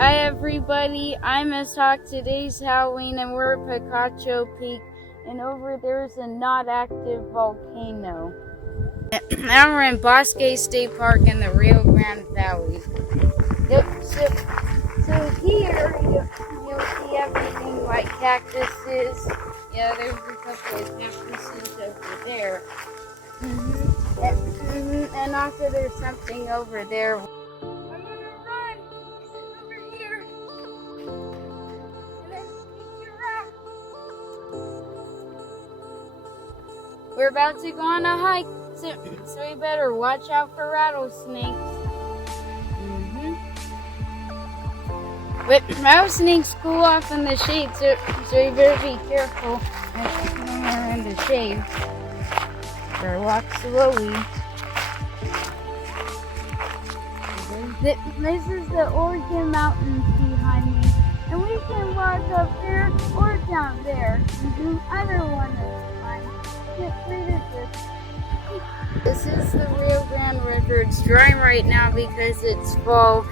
Hi everybody, I'm Miss Hawk. Today's Halloween and we're at Picacho Peak, and over there's a not active volcano. Now we're in Bosque State Park in the Rio Grande Valley. Yep, so here you'll see everything like cactuses. Yeah, there's a couple of cactuses over there. And also there's something over there. We're about to go on a hike, so we better watch out for rattlesnakes. But rattlesnakes cool off in the shade, so you better be careful when we're in the shade. Better walk slowly. This is the Oregon Mountains behind me, and we can walk up there or down there. Either one is fine. This is the Rio Grande River. It's dry right now because it's fall,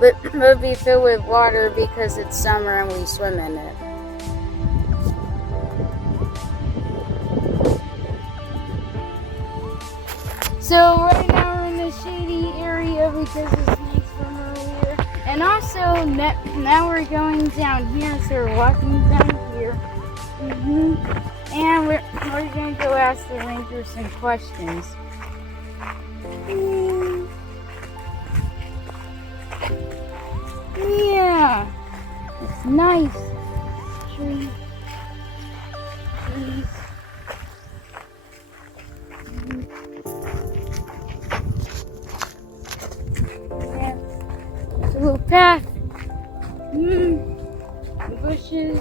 but it'll be filled with water because it's summer and we swim in it. So right now we're in the shady area because the snakes from earlier. And also now we're going down here, so we're walking down here. And we're going to go ask the ranger some questions. Yeah, it's nice. Trees. Yeah, there's a little path. Bushes.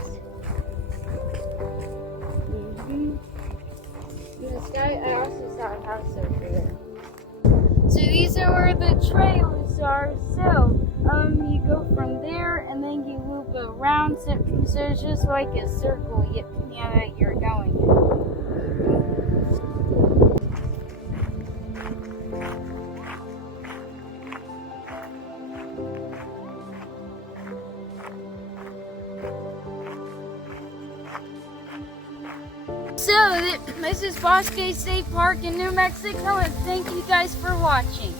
The sky, I also saw a house over there. So these are where the trails are. So you go from there and then you loop around. So it's just like a circle that you're going in. So this is Bosque State Park in New Mexico, and thank you guys for watching.